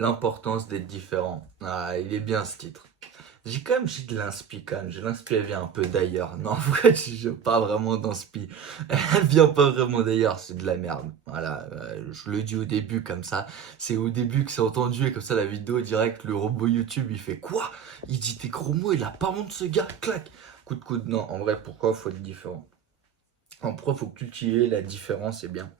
L'importance d'être différent. Ah, il est bien ce titre. J'ai de l'inspi quand même. J'ai l'inspi, elle vient un peu d'ailleurs. Non, en vrai, j'ai pas vraiment d'inspi. Elle vient pas vraiment d'ailleurs, c'est de la merde. Voilà, je le dis au début comme ça. C'est au début que c'est entendu et comme ça la vidéo direct, le robot YouTube il fait quoi? Il dit des gros mots, il a pas honte ce gars, clac. Coup de coude, non, en vrai, pourquoi faut être différent? En pro, faut cultiver la différence, c'est bien.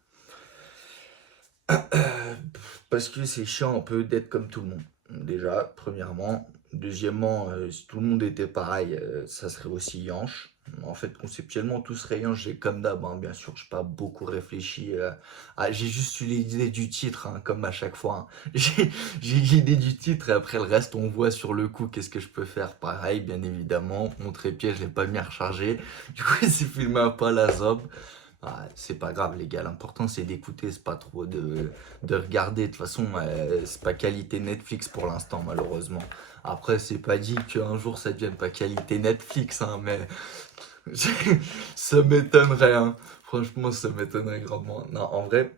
Parce que c'est chiant un peu d'être comme tout le monde. Déjà, premièrement. Deuxièmement, si tout le monde était pareil, ça serait aussi yanche. En fait, conceptuellement, tout serait yanche. J'ai comme d'hab, hein, bien sûr, je n'ai pas beaucoup réfléchi. J'ai juste eu l'idée du titre, hein, comme à chaque fois, hein. J'ai eu l'idée du titre et après le reste, on voit sur le coup qu'est-ce que je peux faire. Pareil, bien évidemment. Mon trépied, je l'ai pas mis à recharger. Du coup, c'est filmé un peu à la zob. Ah, c'est pas grave les gars, l'important c'est d'écouter, c'est pas trop de regarder. De toute façon, c'est pas qualité Netflix pour l'instant malheureusement. Après, c'est pas dit qu'un jour ça devienne pas qualité Netflix, hein, mais ça m'étonnerait, hein. Franchement, ça m'étonnerait grandement. Non, en vrai,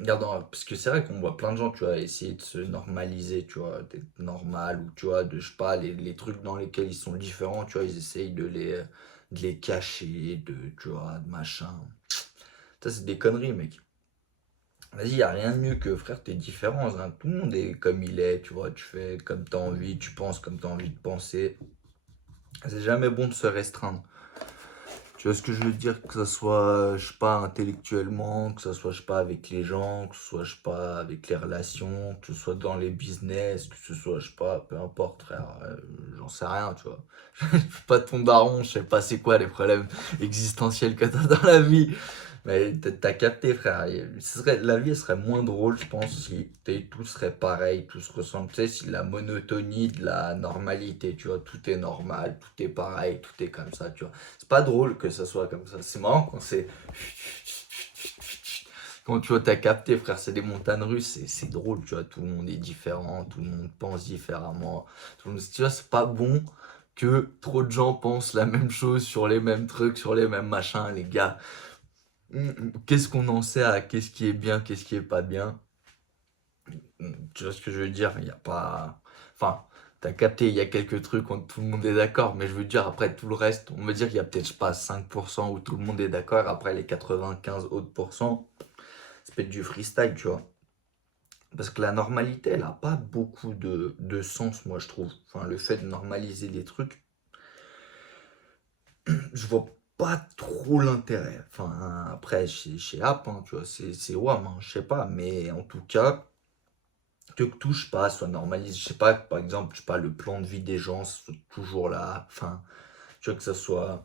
regarde, parce que c'est vrai qu'on voit plein de gens, tu vois, essayer de se normaliser, tu vois, d'être normal, ou tu vois, de, je sais pas, les trucs dans lesquels ils sont différents, tu vois, ils essayent de les cacher, tu vois, de machin. Ça, c'est des conneries, mec. Vas-y, y a rien de mieux que frère, t'es différent, hein. Tout le monde est comme il est, tu vois. Tu fais comme t'as envie, tu penses comme t'as envie de penser. C'est jamais bon de se restreindre. Tu vois ce que je veux dire? Que ça soit, je sais pas, intellectuellement, que ça soit, je sais pas, avec les gens, que ce soit, je sais pas, avec les relations, que ce soit dans les business, que ce soit, je sais pas, peu importe, frère. J'en sais rien, tu vois. Je suis pas ton daron, je sais pas c'est quoi les problèmes existentiels que t'as dans la vie. Mais t'as capté, frère. La vie elle serait moins drôle, je pense, si tout serait pareil, tout se ressemble. Tu sais, si la monotonie de la normalité, tu vois, tout est normal, tout est pareil, tout est comme ça, tu vois. C'est pas drôle que ça soit comme ça. C'est marrant quand c'est. Quand tu vois, t'as capté, frère, c'est des montagnes russes, c'est drôle, tu vois. Tout le monde est différent, tout le monde pense différemment. Tu vois, c'est pas bon que trop de gens pensent la même chose sur les mêmes trucs, sur les mêmes machins, les gars. Qu'est-ce qu'on en sait à qu'est-ce qui est bien, qu'est-ce qui est pas bien? Tu vois ce que je veux dire? Il y a pas. Enfin, t'as capté, il y a quelques trucs où tout le monde est d'accord, mais je veux dire, après tout le reste, on va dire qu'il y a peut-être, je sais pas, 5% où tout le monde est d'accord, après les 95 autres pourcents, c'est peut-être du freestyle, tu vois. Parce que la normalité, elle a pas beaucoup de sens, moi, je trouve. Enfin, le fait de normaliser des trucs, je vois pas trop l'intérêt. Enfin, après, chez App, hein, tu vois, c'est WAM, hein, je sais pas, mais en tout cas. Que tout, je sais pas, soit normalisé. Je sais pas, par exemple, je sais pas, le plan de vie des gens soit toujours là. Enfin, tu vois, que ça soit.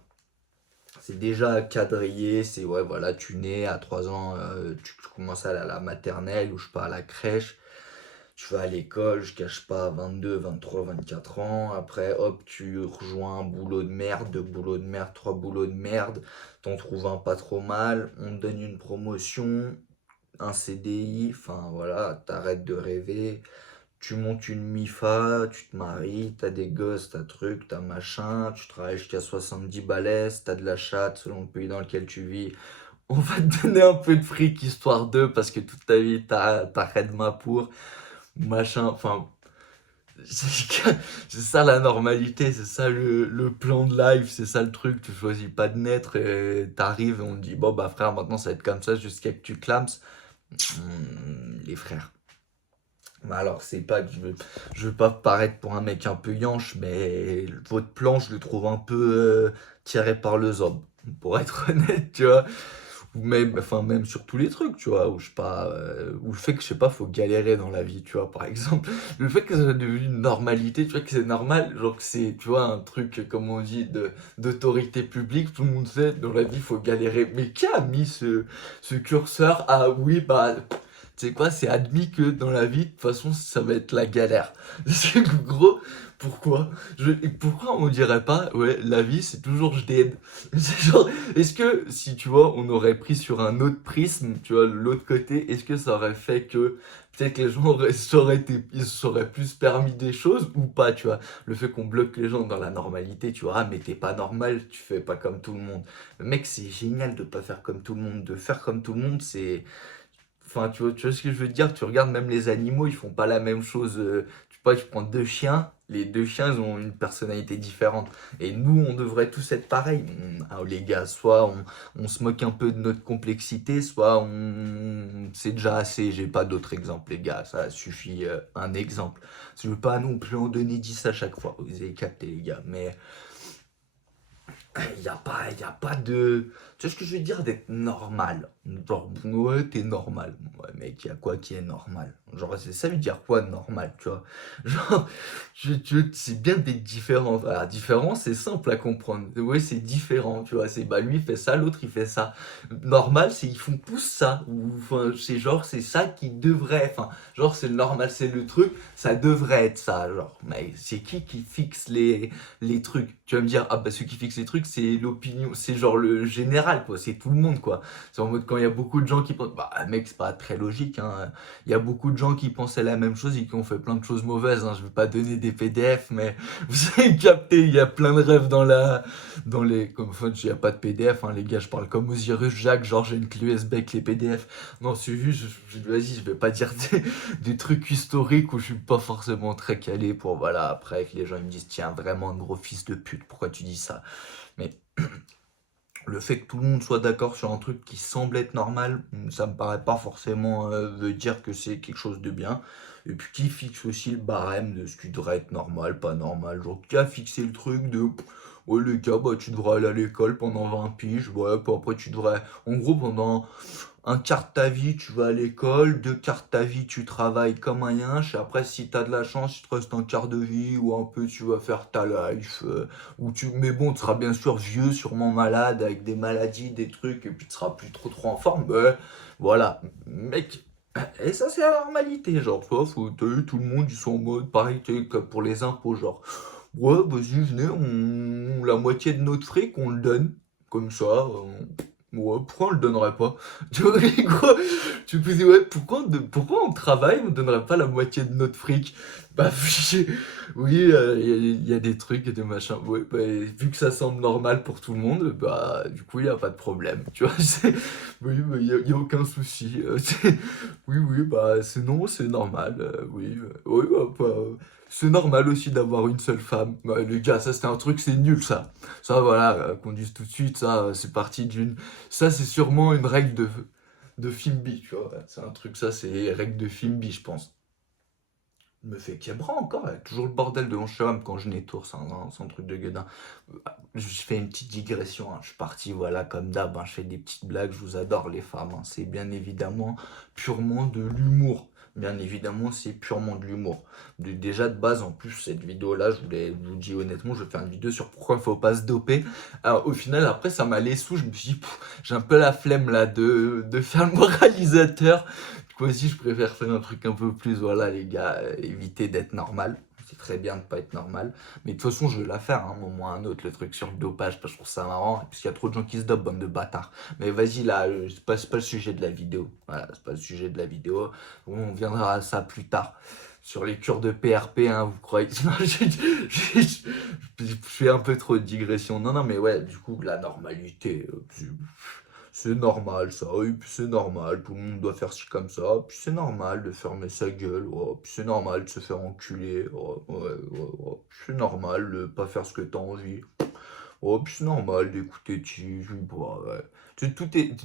C'est déjà quadrillé, c'est ouais, voilà, tu nais à 3 ans, tu commences à aller à la maternelle ou je sais pas, à la crèche. Tu vas à l'école jusqu'à, je sais pas, 22, 23, 24 ans. Après, hop, tu rejoins un boulot de merde, deux boulots de merde, trois boulots de merde. T'en trouves un pas trop mal. On te donne une promotion, un CDI. Enfin, voilà, t'arrêtes de rêver. Tu montes une MIFA, tu te maries, t'as des gosses, t'as truc, t'as machin, tu travailles jusqu'à 70 balaises, t'as de la chatte selon le pays dans lequel tu vis. On va te donner un peu de fric histoire d'eux parce que toute ta vie t'as Redma pour machin. Enfin, c'est ça la normalité, c'est ça le plan de life, c'est ça le truc. Tu choisis pas de naître et t'arrives et on te dit bon bah frère, maintenant ça va être comme ça jusqu'à que tu clames. Les frères. Bah alors, c'est pas que je veux pas paraître pour un mec un peu yanche, mais votre plan, je le trouve un peu tiré par le zob, pour être honnête, tu vois. Ou même, enfin, même sur tous les trucs, tu vois, où je sais pas, ou le fait que, je sais pas, faut galérer dans la vie, tu vois, par exemple. Le fait que ça soit devenu une normalité, tu vois, que c'est normal, genre que c'est, tu vois, un truc, comme on dit, d'autorité publique, tout le monde sait, dans la vie, faut galérer. Mais qui a mis ce curseur à, oui, bah, tu sais quoi, c'est admis que dans la vie, de toute façon, ça va être la galère. C'est gros, pourquoi? Pourquoi on dirait pas, ouais, la vie, c'est toujours je t'aide. C'est genre, est-ce que, si tu vois, on aurait pris sur un autre prisme, tu vois, l'autre côté, est-ce que ça aurait fait que peut-être que les gens ils se seraient plus permis des choses ou pas, tu vois? Le fait qu'on bloque les gens dans la normalité, tu vois, ah, mais t'es pas normal, tu fais pas comme tout le monde. Mec, c'est génial de pas faire comme tout le monde. De faire comme tout le monde, c'est Enfin, tu vois ce que je veux dire? Tu regardes même les animaux, ils font pas la même chose. Tu sais pas, tu prends deux chiens, les deux chiens, ils ont une personnalité différente. Et nous, on devrait tous être pareils. Les gars, soit on se moque un peu de notre complexité, soit c'est déjà assez. J'ai pas d'autres exemples, les gars. Ça suffit, un exemple. Je veux pas non plus en donner 10 à chaque fois. Vous avez capté, les gars. Mais y a pas de. Tu vois ce que je veux dire d'être normal? Genre, ouais, t'es normal. Ouais, mec, y a quoi qui est normal? Genre, ça veut dire quoi normal, tu vois? Genre, c'est bien d'être différent. Alors, différent, c'est simple à comprendre. Ouais, c'est différent, tu vois. C'est bah, lui, il fait ça, l'autre, il fait ça. Normal, c'est ils font tous ça. Ou, enfin, c'est genre, c'est ça qui devrait. Enfin, genre, c'est le normal, c'est le truc, ça devrait être ça. Genre, mais c'est qui fixe les trucs? Tu vas me dire, ah bah ceux qui fixent les trucs, c'est l'opinion, c'est genre le général, quoi, c'est tout le monde, quoi. C'est en mode quand il y a beaucoup de gens qui pensent, bah mec, c'est pas très logique, hein. Il y a beaucoup de gens qui pensaient la même chose et qui ont fait plein de choses mauvaises, hein. Je vais pas donner des PDF, mais vous avez capté, il y a plein de rêves dans les, comme enfin, il y a pas de PDF, hein, les gars, je parle comme Osiris, Jacques, genre j'ai une clé USB avec les PDF. Non, c'est juste, vas-y, je vais pas dire des trucs historiques où je suis pas forcément très calé pour, voilà, après que les gens ils me disent, tiens, vraiment un gros fils de pute, pourquoi tu dis ça? Mais le fait que tout le monde soit d'accord sur un truc qui semble être normal, ça me paraît pas forcément veut dire que c'est quelque chose de bien. Et puis qui fixe aussi le barème de ce qui devrait être normal, pas normal. Genre qui a fixé le truc de ouais les gars, bah tu devrais aller à l'école pendant 20 piges, ouais, puis après tu devrais. En gros pendant un quart de ta vie, tu vas à l'école, deux quarts de ta vie, tu travailles comme un yinche, et après, si t'as de la chance, il te reste un quart de vie, ou un peu, tu vas faire ta life, mais bon, tu seras bien sûr vieux, sûrement malade, avec des maladies, des trucs, et puis tu seras plus trop en forme, ben, voilà, mec, et ça, c'est la normalité, genre, tu vois, tout le monde, ils sont en mode, pareil, comme pour les impôts, genre, ouais, vas-y, venez, la moitié de notre fric, on le donne, comme ça, ouais, pourquoi on le donnerait pas? Tu vois, quoi? Tu me dis, ouais, pourquoi on travaille, on donnerait pas la moitié de notre fric? Bah, oui, il y a des trucs et des machins. Ouais, bah, vu que ça semble normal pour tout le monde, bah, du coup, il n'y a pas de problème. Tu vois, oui, y a aucun souci. Oui, oui, bah, non, c'est normal. Oui, oui, bah, c'est normal aussi d'avoir une seule femme. Bah, les gars, ça, c'était un truc, c'est nul, ça. Ça, voilà, qu'on dise tout de suite, ça, c'est parti d'une. Ça, c'est sûrement une règle de film B, tu vois. C'est un truc, ça, c'est règle de film B, je pense. Je me fais Kebra encore, toujours le bordel de mon cheval quand je nettoie, c'est un truc de gueudin. Je fais une petite digression, hein. Je suis parti, voilà, comme d'hab, hein, je fais des petites blagues, je vous adore les femmes, hein. C'est bien évidemment purement de l'humour. Bien évidemment, c'est purement de l'humour. Déjà de base, en plus, cette vidéo-là, je vous dis honnêtement, je vais faire une vidéo sur pourquoi il faut pas se doper. Alors, au final, après, ça m'a laissé sous, je me suis dit, j'ai un peu la flemme là de faire le moralisateur. Du coup, aussi, je préfère faire un truc un peu plus, voilà, les gars, éviter d'être normal. C'est très bien de pas être normal. Mais de toute façon, je vais la faire, hein, un moment ou un autre, le truc sur le dopage, parce que je trouve ça marrant. Parce qu'il y a trop de gens qui se dopent, bande de bâtards. Mais vas-y, là, c'est pas le sujet de la vidéo. Voilà, c'est pas le sujet de la vidéo. On viendra à ça plus tard. Sur les cures de PRP, hein, vous croyez que... Non, je fais un peu trop de digression. Non, non, mais ouais, du coup, la normalité, c'est normal ça, oui, puis c'est normal, tout le monde doit faire ci comme ça, puis c'est normal de fermer sa gueule, oh, puis c'est normal de se faire enculer, oh, ouais, ouais, ouais, puis c'est normal de pas faire ce que t'as envie, oh, puis c'est normal d'écouter Tiff, bah, ouais.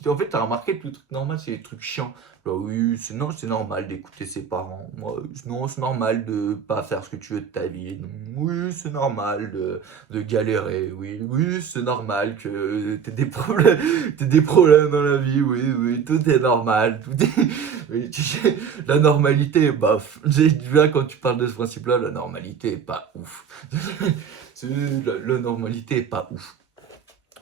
En fait, t'as remarqué que le truc normal, c'est les trucs chiants. Bah oui, non, c'est normal d'écouter ses parents. Ouais, non, c'est normal de pas faire ce que tu veux de ta vie. Non, oui, c'est normal de galérer. Oui, oui, c'est normal que t'aies des problèmes dans la vie. Oui, oui, tout est normal. Tout est... Oui, la normalité, bof. Là, quand tu parles de ce principe-là, la normalité est pas ouf. La normalité est pas ouf.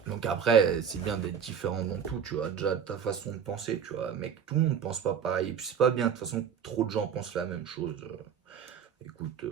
Donc après, c'est bien d'être différent dans tout, tu vois, déjà ta façon de penser, tu vois, mec, tout le monde pense pas pareil, et puis c'est pas bien, de toute façon, trop de gens pensent la même chose. Écoute,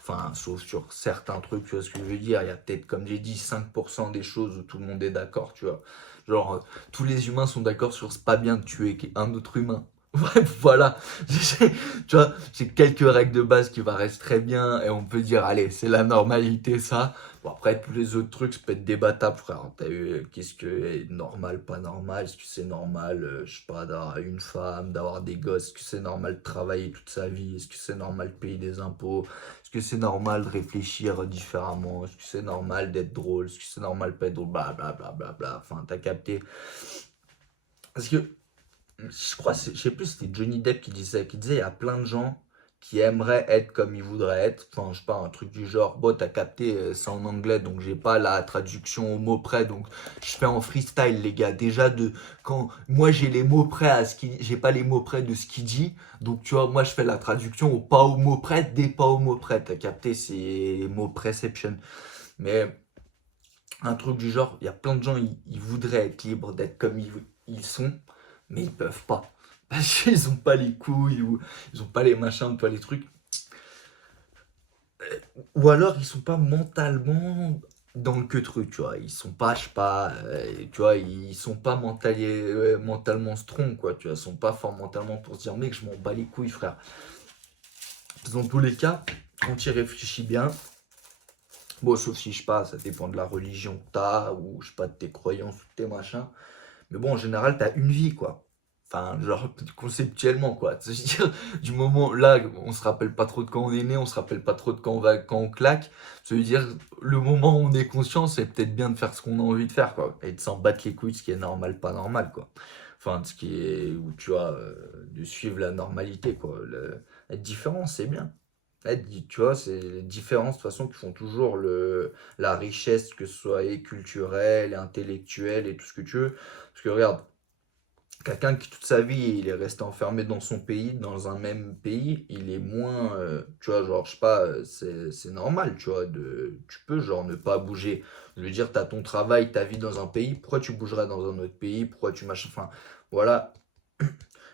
enfin, sauf sur certains trucs, tu vois ce que je veux dire, il y a peut-être, comme j'ai dit, 5% des choses où tout le monde est d'accord, tu vois. Genre, tous les humains sont d'accord sur c'est pas bien de tuer un autre humain. Ouais, voilà. J'ai tu vois, j'ai quelques règles de base qui paraissent très bien et on peut dire: «Allez, c'est la normalité ça». Bon après tous les autres trucs, ça peut être débattable frère. Tu vu, qu'est-ce que est normal, pas normal? Est-ce que c'est normal, je sais pas, d'avoir une femme, d'avoir des gosses? Est-ce que c'est normal de travailler toute sa vie? Est-ce que c'est normal de payer des impôts? Est-ce que c'est normal de réfléchir différemment? Est-ce que c'est normal d'être drôle? Est-ce que c'est normal de pas être drôle? Bla bla bla bla bla. Enfin, tu capté? Parce que je crois, je sais plus, c'était Johnny Depp qui disait ça, qui disait il y a plein de gens qui aimeraient être comme ils voudraient être. Enfin, je sais pas, un truc du genre, bon, t'as capté, c'est en anglais, donc j'ai pas la traduction au mot près, donc je fais en freestyle, les gars. Déjà, quand moi j'ai les mots près à ce qui, j'ai pas les mots près de ce qu'il dit, donc tu vois, moi je fais la traduction au pas au mot près, des pas au mot près. T'as capté, c'est mot préception. Mais un truc du genre, il y a plein de gens, ils voudraient être libres d'être comme ils sont, mais ils peuvent pas. Parce qu'ils ont pas les couilles, ou ils ont pas les machins, pas les trucs. Ou alors ils sont pas mentalement dans le que truc, tu vois. Ils sont pas, je sais pas, tu vois, ils sont pas mentalement strong, quoi. Tu vois, ils sont pas forts mentalement pour se dire, mec, je m'en bats les couilles, frère. Dans tous les cas, quand tu y réfléchis bien, bon, sauf si, je sais pas, ça dépend de la religion que t'as, ou je sais pas, de tes croyances ou de tes machins. Mais bon, en général, t'as une vie, quoi. Enfin, genre, conceptuellement, quoi. C'est-à-dire, du moment là, on se rappelle pas trop de quand on est né, on se rappelle pas trop de quand on claque. Ça veut dire, le moment où on est conscient, c'est peut-être bien de faire ce qu'on a envie de faire, quoi. Et de s'en battre les couilles, ce qui est normal, pas normal, quoi. Enfin, ce qui est, où tu vois, de suivre la normalité, quoi. Être différent, c'est bien. Tu vois, c'est les différences, de toute façon, qui font toujours la richesse, que ce soit et culturelle, et intellectuelle, et tout ce que tu veux. Parce que regarde, quelqu'un qui toute sa vie il est resté enfermé dans son pays, dans un même pays, il est moins, tu vois, genre, je sais pas, c'est normal, tu vois, tu peux, genre, ne pas bouger. Je veux dire, t'as ton travail, ta vie dans un pays, pourquoi tu bougerais dans un autre pays, pourquoi tu machin, enfin, voilà.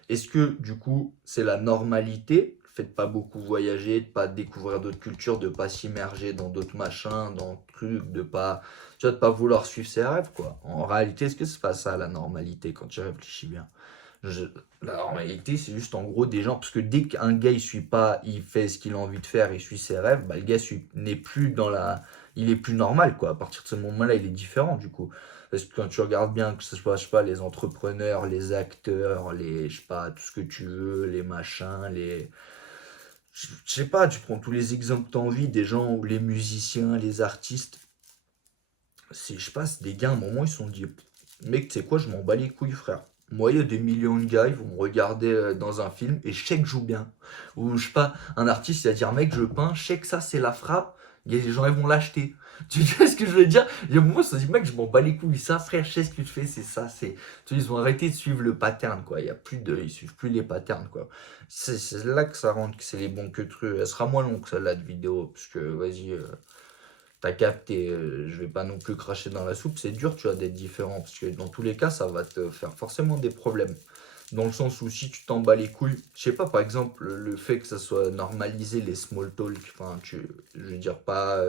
Est-ce que, du coup, c'est la normalité, le fait de pas beaucoup voyager, de pas découvrir d'autres cultures, de pas s'immerger dans d'autres machins, dans trucs, de pas, tu vois, de pas vouloir suivre ses rêves, quoi. En réalité, est-ce que c'est pas ça, la normalité, quand tu réfléchis bien? Je- La normalité, c'est juste en gros des gens, parce que dès qu'un gars il suit pas, il fait ce qu'il a envie de faire, il suit ses rêves, bah, le gars n'est plus dans la, il est plus normal quoi. À partir de ce moment-là, il est différent du coup. Parce que quand tu regardes bien, que ce soit, je sais pas, les entrepreneurs, les acteurs, je sais pas, tout ce que tu veux, les machins, je sais pas, tu prends tous les exemples que t'as envie, des gens, ou les musiciens, les artistes, je sais pas, c'est des gars, à un moment, ils se sont dit, mec, tu sais quoi, je m'en bats les couilles, frère. Moi, il y a des millions de gars, ils vont me regarder dans un film et je sais que je joue bien. Ou je sais pas, un artiste, il va dire, mec, je peins, je sais que ça, c'est la frappe, et les gens, ils vont l'acheter. Tu vois ce que je veux dire? Il y a un moment, ils se sont dit, mec, je m'en bats les couilles, ça, frère, je sais ce que tu fais, c'est ça, c'est. Tu vois, ils ont arrêté de suivre le pattern, quoi. Il y a plus de. Ils suivent plus les patterns, quoi. C'est là que ça rentre, que c'est les bons que trucs. Elle sera moins longue, que celle-là, de vidéo, parce que, vas-y. T'as capté, je vais pas non plus cracher dans la soupe, c'est dur, tu vois, d'être différent, parce que dans tous les cas, ça va te faire forcément des problèmes. Dans le sens où si tu t'en bats les couilles, je sais pas, par exemple, le fait que ça soit normalisé, les small talk, enfin, je veux dire pas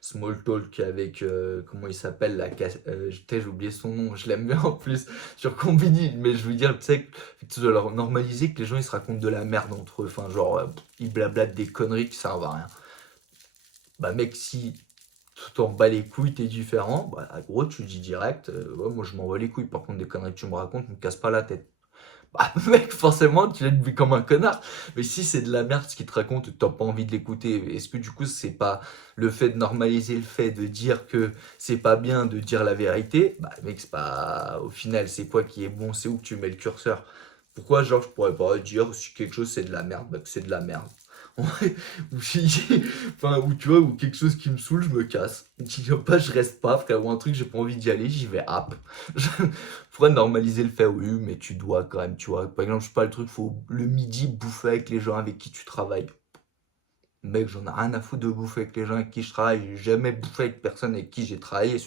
small talk avec, comment il s'appelle, j'ai oublié son nom, je l'aime bien en plus, sur Combini, mais je veux dire, tu sais, que tu dois leur normaliser que les gens ils se racontent de la merde entre eux, enfin, genre, ils blablatent des conneries qui servent à rien. Bah mec, si tu t'en bats les couilles, t'es différent, bah gros, tu dis direct, ouais, moi je m'en bats les couilles. Par contre, des conneries que tu me racontes, me casse pas la tête. Bah mec, forcément, tu vas être vu comme un connard. Mais si c'est de la merde ce qu'il te raconte, t'as pas envie de l'écouter, est-ce que du coup, c'est pas le fait de normaliser le fait de dire que c'est pas bien de dire la vérité? Bah mec, c'est pas. Au final, c'est quoi qui est bon? C'est où que tu mets le curseur? Pourquoi, genre, je pourrais pas dire si quelque chose c'est de la merde, bah que c'est de la merde. Ouais, ou enfin, ou tu vois, ou quelque chose qui me saoule, je me casse. Si je pas, je reste pas, frère, ou un truc, j'ai pas envie d'y aller, j'y vais hop. Je pourrais normaliser le fait, oui, mais tu dois quand même, tu vois. Par exemple, je sais pas, le truc, faut le midi bouffer avec les gens avec qui tu travailles. Mec, j'en ai rien à foutre de bouffer avec les gens avec qui je travaille. J'ai jamais bouffé avec personne avec qui j'ai travaillé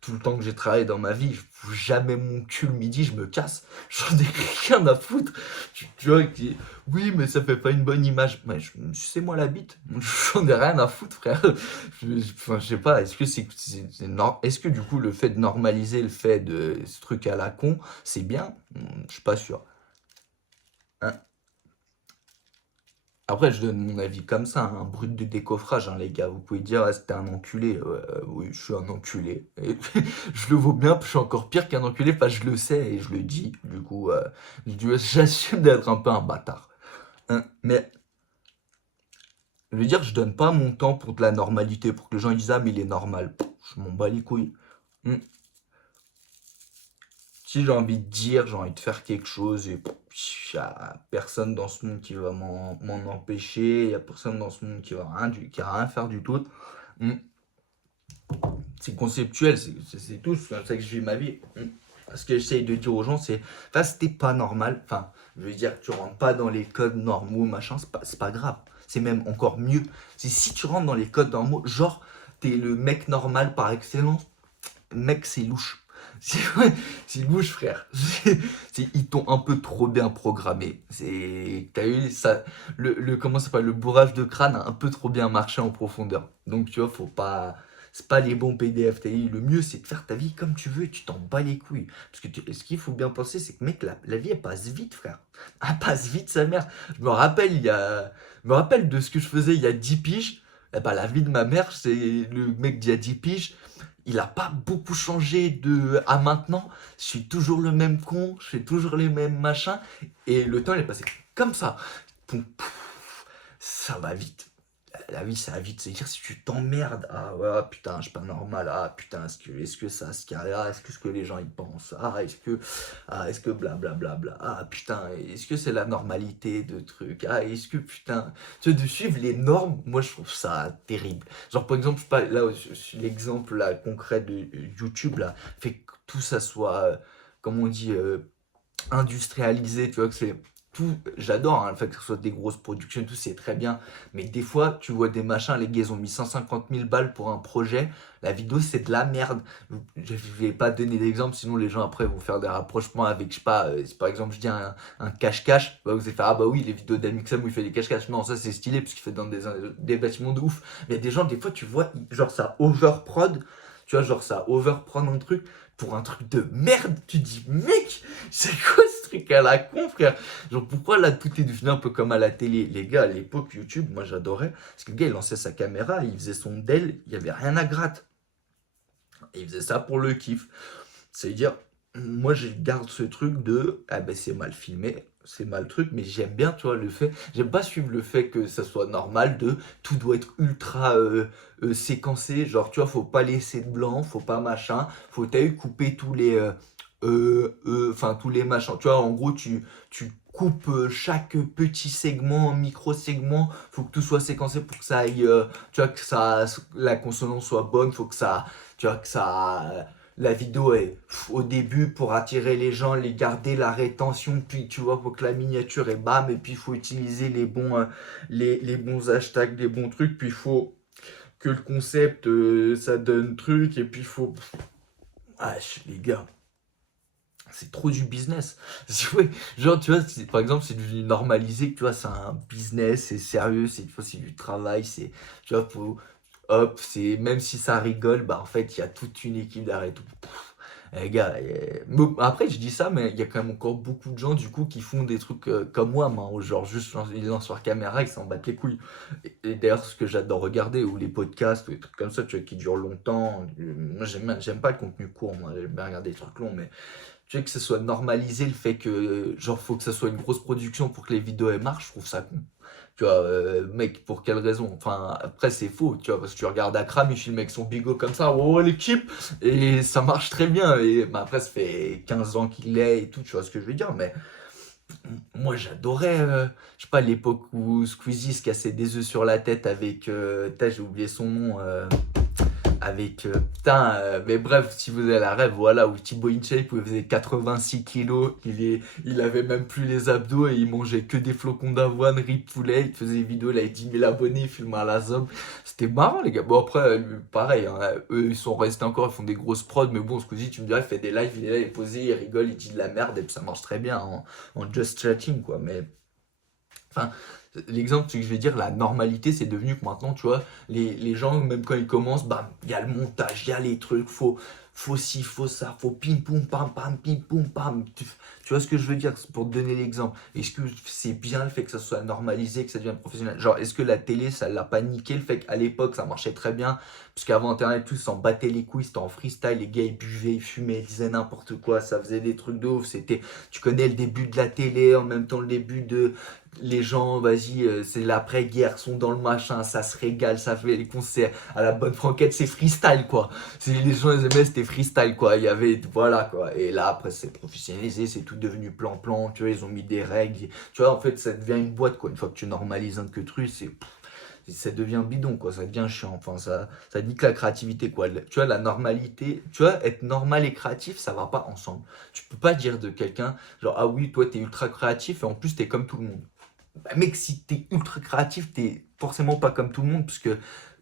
tout le temps que j'ai travaillé dans ma vie. Je fous jamais mon cul le midi, je me casse. J'en ai rien à foutre. Tu vois, oui, mais ça fait pas une bonne image. Mais c'est moi la bite. J'en ai rien à foutre, frère. Enfin, je sais pas, est-ce que est-ce que du coup, le fait de normaliser le fait de ce truc à la con, c'est bien? Je suis pas sûr. Hein. Après, je donne mon avis comme ça, un brut de décoffrage, hein, les gars. Vous pouvez dire, ah, c'était un enculé. Ouais, oui, je suis un enculé. Et je le vaux bien, je suis encore pire qu'un enculé, parce que je le sais et je le dis. Du coup, j'assume d'être un peu un bâtard. Hein. Mais je veux dire, je donne pas mon temps pour de la normalité, pour que les gens ils disent, ah, mais il est normal. Pff, je m'en bats les couilles. Hmm. Si j'ai envie de dire, j'ai envie de faire quelque chose, et il n'y a personne dans ce monde qui va m'en empêcher, il n'y a personne dans ce monde qui va rien faire du tout. Hmm. C'est conceptuel, c'est tout, c'est comme ça que je vis ma vie. Hmm. Ce que j'essaye de dire aux gens, c'est, enfin, c'était pas normal, enfin, je veux dire, tu rentres pas dans les codes normaux, machin, c'est pas grave. C'est même encore mieux. C'est si tu rentres dans les codes normaux, genre, t'es le mec normal par excellence, mec, c'est louche. C'est c'est louche, frère. Ils t'ont un peu trop bien programmé. T'as eu ça, comment ça s'appelle, le bourrage de crâne a un peu trop bien marché en profondeur. Donc, tu vois, faut pas. C'est pas les bons PDF. Le mieux, c'est de faire ta vie comme tu veux et tu t'en bats les couilles. Parce que ce qu'il faut bien penser, c'est que, mec, la vie, elle passe vite, frère. Elle passe vite, sa mère. Je me rappelle de ce que je faisais il y a 10 piges. Eh ben, la vie de ma mère, c'est le mec d'il y a 10 piges. Il a pas beaucoup changé de à maintenant. Je suis toujours le même con, je fais toujours les mêmes machins. Et le temps, il est passé comme ça. Poum, pouf, ça va vite. La vie, ça va vite. C'est-à-dire, si tu t'emmerdes, ah ouais, putain, je suis pas normal. Ah putain, est-ce que ça se carré? Ah, est-ce que ce que les gens ils pensent? Est-ce que blablabla. Ah putain, est-ce que c'est la normalité de trucs? Ah, est-ce que putain, tu vois, de suivre les normes, moi je trouve ça terrible. Genre, par exemple, je sais pas, là, l'exemple là, concret de YouTube, là, fait que tout ça soit, comme on dit, industrialisé, tu vois, que c'est tout, j'adore hein, le fait que ce soit des grosses productions, tout c'est très bien, mais des fois tu vois des machins, les gars ils ont mis 150 000 balles pour un projet, la vidéo c'est de la merde. Je vais pas donner d'exemple, sinon les gens après vont faire des rapprochements avec, je sais pas, si par exemple je dis un cache-cache, bah, vous allez faire, ah bah oui, les vidéos d'Amixem où il fait des cache-cache, non ça c'est stylé parce qu'il fait dans des bâtiments de ouf, mais il y a des gens, des fois tu vois, genre ça overprod, tu vois, genre ça overprod un truc, pour un truc de merde, tu te dis, mec, c'est quoi ce truc à la con, frère? Genre, pourquoi là, tout est devenu un peu comme à la télé? Les gars, à l'époque, YouTube, moi j'adorais, parce que le gars, il lançait sa caméra, il faisait son DEL, il n'y avait rien à gratter. Et il faisait ça pour le kiff. C'est-à-dire, moi, je garde ce truc de, ah ben, c'est mal filmé, c'est mal truc, mais j'aime bien, tu vois, le fait, j'aime pas suivre le fait que ça soit normal de, tout doit être ultra séquencé, genre, tu vois, faut pas laisser de blanc, faut pas machin, faut, t'as eu couper enfin, tous les machins, tu vois, en gros, tu coupes chaque petit segment, micro-segment, faut que tout soit séquencé pour que ça aille, tu vois, que ça, la consonance soit bonne, faut que ça, tu vois, que ça la vidéo est au début pour attirer les gens, les garder, la rétention, puis tu vois, faut que la miniature est bam, et puis il faut utiliser les bons hashtags, les bons trucs, puis il faut que le concept, ça donne truc, et puis il faut... Ah, les gars, c'est trop du business. Ouais, genre, tu vois, par exemple, c'est devenu normalisé que, tu vois, c'est un business, c'est sérieux, tu vois, c'est du travail, tu vois, hop, même si ça rigole, bah, en fait, il y a toute une équipe derrière et tout. Les gars, bon, après, je dis ça, mais il y a quand même encore beaucoup de gens, du coup, qui font des trucs comme moi, genre, juste, ils lancent leur caméra, ils s'en battent les couilles. Et d'ailleurs, ce que j'adore regarder, ou les podcasts, ou des trucs comme ça, tu vois, qui durent longtemps. Moi, j'aime pas le contenu court, moi, j'aime bien regarder des trucs longs, mais tu sais, que ce soit normalisé le fait que, genre, faut que ça soit une grosse production pour que les vidéos elles marchent, je trouve ça con. Tu vois, mec, pour quelle raison? Enfin, après, c'est faux, tu vois, parce que tu regardes Akram, il filme avec son bigot comme ça, oh, l'équipe, et ça marche très bien. Et bah, après, ça fait 15 ans qu'il est et tout, tu vois ce que je veux dire, mais moi, j'adorais, je sais pas, l'époque où Squeezie se cassait des œufs sur la tête avec, j'ai oublié son nom, avec putain mais bref, si vous avez la rêve, voilà, où Thibaut InShape où il faisait 86 kilos, il avait même plus les abdos et il mangeait que des flocons d'avoine, riz de poulet, il faisait des vidéos, il avait 10 000 abonnés, il filmait à la zob, c'était marrant les gars. Bon après, pareil, hein, eux ils sont restés encore, ils font des grosses prods, mais bon, Squeezie tu me dirais, il fait des lives, il est là, il est posé, il rigole, il dit de la merde et puis ça marche très bien en just chatting quoi, mais... Enfin, l'exemple, c'est que je vais dire, la normalité, c'est devenu que maintenant, tu vois, les gens, même quand ils commencent, bam, il y a le montage, il y a les trucs, faut ci, faut ça, faut pim poum pam pam, pim poum pam. Tu vois ce que je veux dire? C'est pour te donner l'exemple. Est-ce que c'est bien le fait que ça soit normalisé, que ça devienne professionnel? Genre, est-ce que la télé, ça l'a pas niqué le fait qu'à l'époque, ça marchait très bien? Parce qu'avant Internet, tous s'en battaient les couilles, c'était en freestyle, les gars, ils buvaient, ils fumaient, ils disaient n'importe quoi, ça faisait des trucs de ouf. C'était, tu connais le début de la télé, en même temps le début de les gens, vas-y, c'est l'après-guerre, sont dans le machin, ça se régale, ça fait les concerts à la bonne franquette, c'est freestyle quoi. Les gens ils aimaient, c'était freestyle quoi. Il y avait, voilà quoi. Et là après c'est professionnalisé, c'est tout devenu plan-plan, tu vois, ils ont mis des règles. Tu vois, en fait ça devient une boîte quoi. Une fois que tu normalises un que truc, ça devient bidon quoi, ça devient chiant. Enfin ça nique la créativité quoi. Tu vois, la normalité, tu vois, être normal et créatif, ça va pas ensemble. Tu peux pas dire de quelqu'un, genre, ah oui, toi t'es ultra créatif et en plus t'es comme tout le monde. Bah, mec, si t'es ultra créatif, t'es forcément pas comme tout le monde, parce que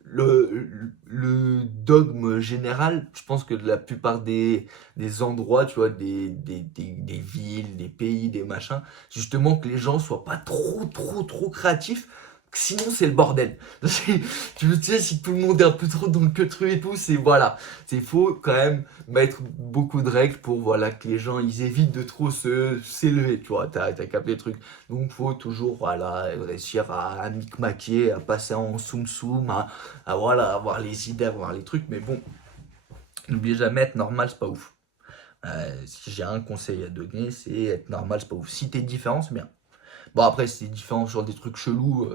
le dogme général, je pense que la plupart des endroits, tu vois, des villes, des pays, des machins, c'est justement que les gens soient pas trop créatifs, sinon c'est le bordel. Tu sais, si tout le monde est un peu trop dans le queutru et tout, c'est voilà. C'est faux quand même mettre beaucoup de règles pour voilà que les gens ils évitent de trop s'élever, tu vois, t'as capté le truc. Donc faut toujours voilà réussir à micmaquer, à passer en soum soum, à voilà avoir les idées, avoir les trucs, mais bon, n'oubliez jamais être normal, c'est pas ouf. Si j'ai un conseil à donner, c'est être normal, c'est pas ouf. Si t'es différent, c'est bien. Bon, après, c'est différent sur des trucs chelous.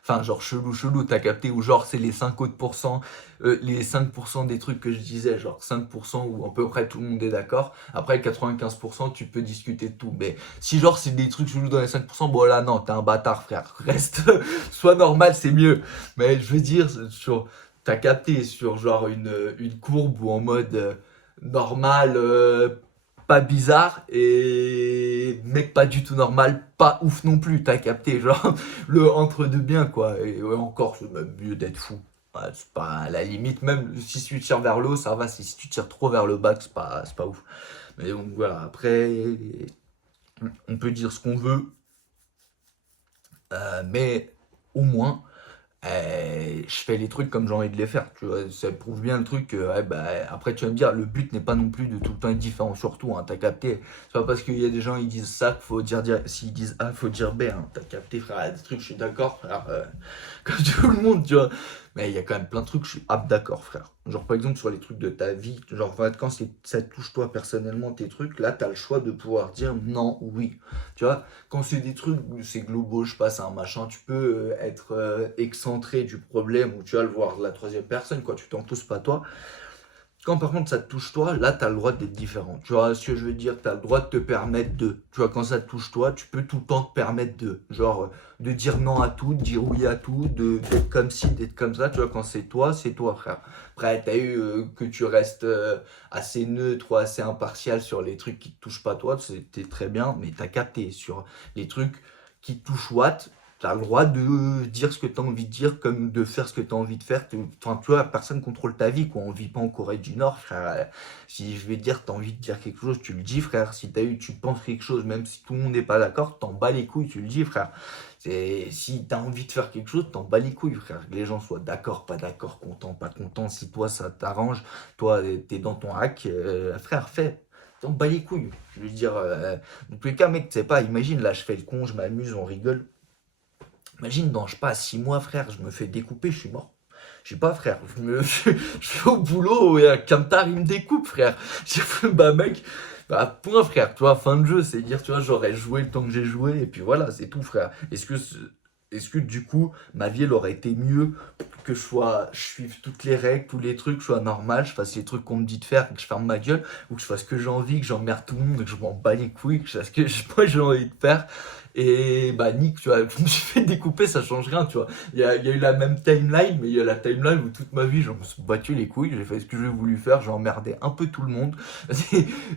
Enfin, genre chelou, t'as capté, ou genre c'est les 5 autres pourcents, les 5% des trucs que je disais, genre 5% où à peu près tout le monde est d'accord. Après, 95%, tu peux discuter de tout. Mais si genre c'est des trucs chelous dans les 5%, bon là non, t'es un bâtard, frère. Reste, sois normal, c'est mieux. Mais je veux dire, t'as capté sur genre une courbe ou en mode normal, pas bizarre et mec pas du tout normal, pas ouf non plus, t'as capté, genre le entre deux bien quoi. Et ouais, encore c'est même mieux d'être fou. Ouais, c'est pas à la limite, même si tu tires vers le haut, ça va, si tu tires trop vers le bas, c'est pas ouf. Mais donc voilà, après, on peut dire ce qu'on veut, mais au moins, je fais les trucs comme j'ai envie de les faire, tu vois, ça prouve bien le truc que, ouais, bah, après tu vas me dire, le but n'est pas non plus de tout le temps être différent, surtout, hein, t'as capté, c'est pas parce qu'il y a des gens ils disent ça qu'il faut dire, s'ils disent A, faut dire B, hein, t'as capté frère, il y a des trucs je suis d'accord frère, comme tout le monde, tu vois, mais il y a quand même plein de trucs je suis d'accord frère, genre par exemple sur les trucs de ta vie, genre en fait, quand ça te touche toi personnellement tes trucs, là t'as le choix de pouvoir dire non ou oui, tu vois, quand c'est des trucs, c'est globaux, je passe à un machin, tu peux être excentré du problème ou tu vas le voir de la troisième personne, quoi, tu t'en touches pas toi. Quand par contre ça te touche toi, là tu as le droit d'être différent. Tu vois ce que je veux dire? Tu as le droit de te permettre de. Tu vois, quand ça te touche toi, tu peux tout le temps te permettre de. Genre de dire non à tout, de dire oui à tout, d'être comme ci, d'être comme ça. Tu vois, quand c'est toi, frère. Après, tu as eu que tu restes assez neutre ou assez impartial sur les trucs qui te touchent pas toi, c'était très bien, mais tu as capté sur les trucs qui te touchent Watt. T'as le droit de dire ce que tu as envie de dire, comme de faire ce que tu as envie de faire. Enfin, tu vois, personne contrôle ta vie, quoi. On vit pas en Corée du Nord, frère. Si je vais te dire, tu as envie de dire quelque chose, tu le dis, frère. Si tu penses quelque chose, même si tout le monde n'est pas d'accord, t'en bats les couilles, tu le dis, frère. Si tu as envie de faire quelque chose, t'en bats les couilles, frère. Que les gens soient d'accord, pas d'accord, content, pas content. Si toi, ça t'arrange, toi, t'es dans ton hack, frère, fais. T'en bats les couilles. Je veux dire, dans tous les cas, mec, tu sais pas, imagine, là, je fais le con, je m'amuse, on rigole. Imagine, dans, je sais pas, 6 mois, frère, je me fais découper, je suis mort. Je sais pas, frère, je vais au boulot et un camtar, il me découpe, frère. J'ai fait, bah, mec, bah, point, frère, tu vois, fin de jeu, c'est dire, tu vois, j'aurais joué le temps que j'ai joué, et puis voilà, c'est tout, frère. Est-ce que du coup, ma vie, elle aurait été mieux que je suive toutes les règles, tous les trucs, que je sois normal, je fasse les trucs qu'on me dit de faire, que je ferme ma gueule, ou que je fasse ce que j'ai envie, que j'emmerde tout le monde, que je m'en bats les couilles, que je fasse ce que moi j'ai envie de faire. Et bah, Nick, tu vois, je me suis fait découper, ça change rien, tu vois. Il y a eu la même timeline, mais il y a la timeline où toute ma vie, j'en me suis battu les couilles, j'ai fait ce que j'ai voulu faire, j'ai emmerdé un peu tout le monde.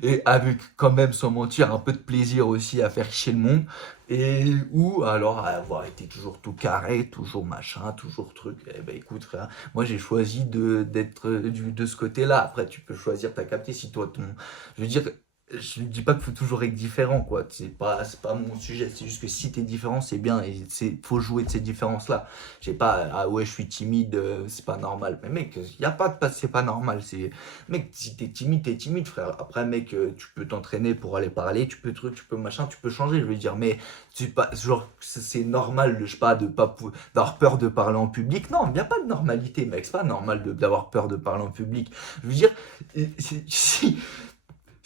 Et avec, quand même, sans mentir, un peu de plaisir aussi à faire chier le monde. Et ou alors à avoir été toujours tout carré, toujours machin, toujours truc. Eh ben écoute frère, moi j'ai choisi d'être de ce côté-là. Après tu peux choisir, t'as capté si toi ton. Je veux dire, Je ne dis pas qu'il faut toujours être différent, quoi. C'est pas mon sujet. C'est juste que si t'es différent, c'est bien. Et faut jouer de ces différences-là. J'ai pas, ah ouais, je suis timide, c'est pas normal. Mais mec, y a pas de c'est pas normal. Mec, si t'es timide, frère. Après, mec, tu peux t'entraîner pour aller parler, tu peux machin, tu peux changer, je veux dire. Mais c'est pas, genre, c'est normal, je sais pas, d'avoir peur de parler en public. Non, y a pas de normalité, mec. C'est pas normal d'avoir peur de parler en public. Je veux dire,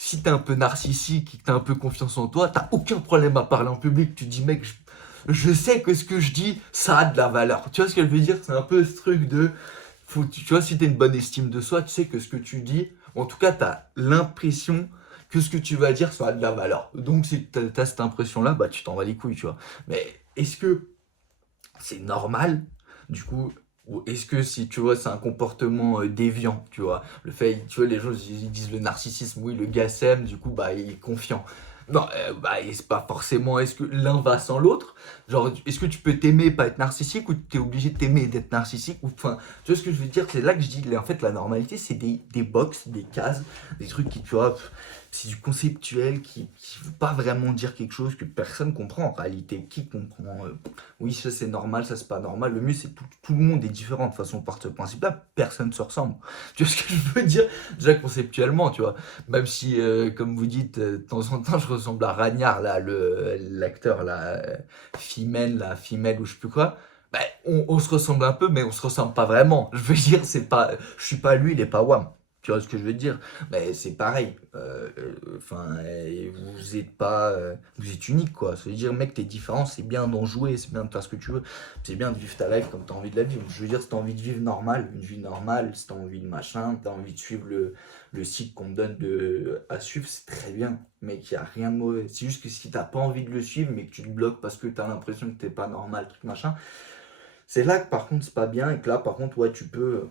si t'es un peu narcissique et que t'as un peu confiance en toi, t'as aucun problème à parler en public. Tu dis, mec, je sais que ce que je dis, ça a de la valeur. Tu vois ce que je veux dire? C'est un peu ce truc de. Tu vois, si t'as une bonne estime de soi, tu sais que ce que tu dis, en tout cas, t'as l'impression que ce que tu vas dire, ça a de la valeur. Donc, si t'as cette impression-là, bah, tu t'en vas les couilles, tu vois. Mais est-ce que c'est normal, du coup, ou est-ce que si tu vois, c'est un comportement déviant, tu vois, le fait, tu vois, les gens ils disent le narcissisme, oui, le gars s'aime, du coup, bah, il est confiant. Non, bah, et c'est pas forcément, est-ce que l'un va sans l'autre? Genre, est-ce que tu peux t'aimer et pas être narcissique ou tu es obligé de t'aimer et d'être narcissique? Ou, enfin, tu vois ce que je veux dire? C'est là que je dis, en fait, la normalité, c'est des box, des cases, des trucs qui, tu vois, c'est du conceptuel qui veut pas vraiment dire quelque chose que personne comprend en réalité. Qui comprend oui, ça c'est normal, ça c'est pas normal. Le mieux c'est tout le monde est différent de façon par ce principe-là, personne ne se ressemble. Tu vois ce que je veux dire? Déjà conceptuellement, tu vois. Même si, comme vous dites, de temps en temps je ressemble à Ragnard, là, l'acteur, là, Female ou je sais plus quoi. Bah, on se ressemble un peu, mais on se ressemble pas vraiment. Je veux dire, c'est pas, je suis pas lui, il est pas Wam. Tu vois ce que je veux dire? Mais c'est pareil. Enfin, vous êtes pas, vous êtes unique quoi. Ça veut dire, mec, t'es différent, c'est bien d'en jouer, c'est bien de faire ce que tu veux, c'est bien de vivre ta life comme t'as envie de la vivre. Je veux dire, si t'as envie de vivre normal, une vie normale, si t'as envie de machin, t'as envie de suivre le cycle qu'on te donne à suivre, c'est très bien. Mec, y a rien de mauvais. C'est juste que si t'as pas envie de le suivre, mais que tu te bloques parce que t'as l'impression que t'es pas normal, truc machin, c'est là que par contre c'est pas bien et que là par contre, ouais, tu peux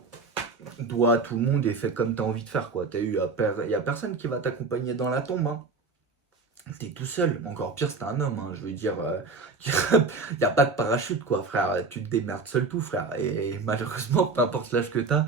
dois à tout le monde et fais comme tu as envie de faire quoi. Y a personne qui va t'accompagner dans la tombe. Hein. T'es tout seul. Encore pire, c'est un homme. Hein. Je veux dire, il n'y a pas de parachute quoi, frère. Tu te démerdes seul tout, frère. Et malheureusement, peu importe l'âge que t'as,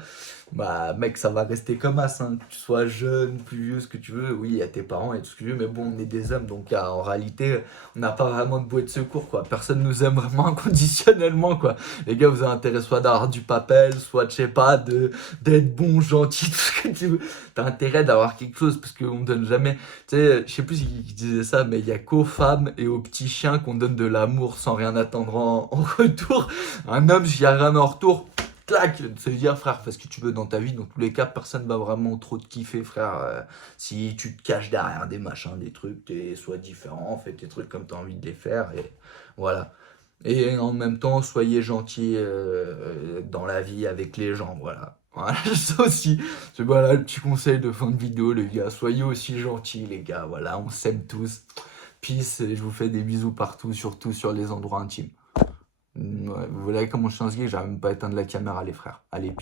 bah mec, ça va rester comme as. Hein. Que tu sois jeune, plus vieux, ce que tu veux. Oui, il y a tes parents et tout ce que tu veux, mais bon, on est des hommes, donc en réalité, on n'a pas vraiment de bouée de secours quoi. Personne nous aime vraiment inconditionnellement quoi. Les gars, vous avez intérêt soit d'avoir du papel, soit je sais pas, d'être bon, gentil, tout ce que tu veux. T'as intérêt d'avoir quelque chose parce qu'on ne donne jamais. Tu sais, je sais plus qui disait ça, mais il y a qu'aux femmes et aux petits chiens qu'on donne de l'amour sans rien attendre en retour. Un homme, s'il n'y a rien en retour, clac, ça veut dire, frère, fais ce que tu veux dans ta vie. Dans tous les cas, personne va vraiment trop te kiffer, frère. Si tu te caches derrière des machins, des trucs, sois différent, fais tes trucs comme tu as envie de les faire. Et voilà. Et en même temps, soyez gentils dans la vie avec les gens, voilà. Voilà, ça aussi, c'est voilà le petit conseil de fin de vidéo, les gars. Soyez aussi gentils, les gars. Voilà, on s'aime tous. Peace, et je vous fais des bisous partout, surtout sur les endroits intimes. Ouais, vous voyez comment je suis un j'arrive même pas à éteindre la caméra, les frères. Allez, peace.